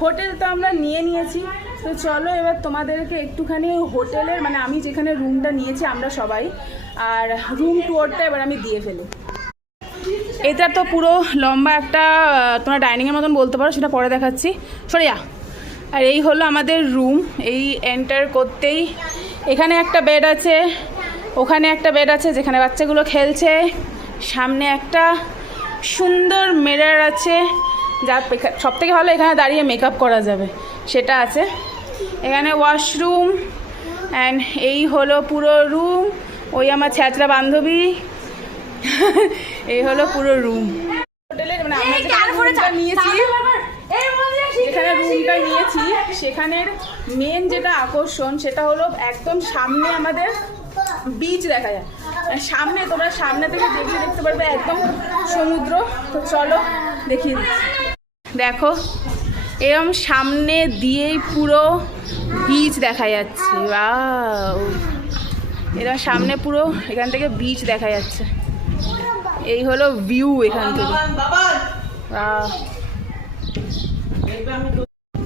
Hotel তো আমরা নিয়েছি, তো চলো এবার তোমাদেরকে একটুখানি হোটেলের মানে আমি যেখানে রুমটা নিয়েছি আমরা সবাই, আর রুম ট্যুরটা এবার আমি দিয়ে ফেলি। এটা তো পুরো লম্বা একটা তোমরা ডাইনিংয়ের মতন বলতে পারো, সেটা পরে দেখাচ্ছি, সরিয়া। আর এই হলো আমাদের রুম। এই এন্টার করতেই এখানে একটা বেড আছে, ওখানে একটা বেড আছে যেখানে বাচ্চাগুলো খেলছে, সামনে একটা সুন্দর মিরর আছে, যা সব থেকে ভালো এখানে দাঁড়িয়ে মেকআপ করা যাবে সেটা আছে। এখানে ওয়াশরুম অ্যান্ড এই হলো পুরো রুম। ওই আমার ছ্যাঁচড়া বান্ধবী। এই হলো পুরো রুম। হোটেলের মানে আমরা যেখানে রুমটা নিয়েছি সেখানের মেন যেটা আকর্ষণ সেটা হলো একদম সামনে আমাদের বিচ দেখা যায়। সামনে তোমরা সামনে থেকে দেখতে পারবে একদম সমুদ্র। তো চলো দেখিয়ে দিচ্ছি। দেখো এরকম সামনে দিয়েই পুরো বিচ দেখা যাচ্ছে। ওয়াও, এরকম সামনে পুরো এখান থেকে বিচ দেখা যাচ্ছে। এই হলো ভিউ এখান থেকে।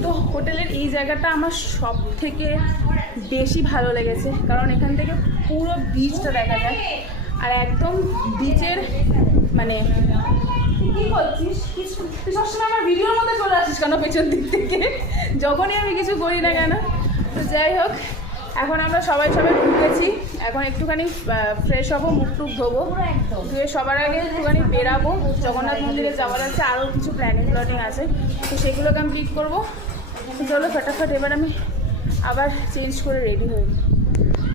তো হোটেলের এই জায়গাটা আমার সব থেকে বেশি ভালো লেগেছে, কারণ এখান থেকে পুরো বিচটা দেখা যায়। আর একদম বিচের মানে কি করছিস, তুই সবসময় আমার ভিডিওর মধ্যে চলে আসিস কেন পেছন দিক থেকে, যখনই আমি কিছু করি না কেন। তো যাই হোক, এখন আমরা সবাই ঢুকেছি, এখন একটুখানি ফ্রেশ হবো, মুখ টুক ধোবো, ধুয়ে সবার আগে একটুখানি বেরাবো। জগন্নাথ মন্দিরে যাওয়ার আছে, আরও কিছু প্ল্যানিং আছে, তো সেগুলো কমপ্লিট করবো। চলো ফটাফট এবার আমি আবার চেঞ্জ করে রেডি হই।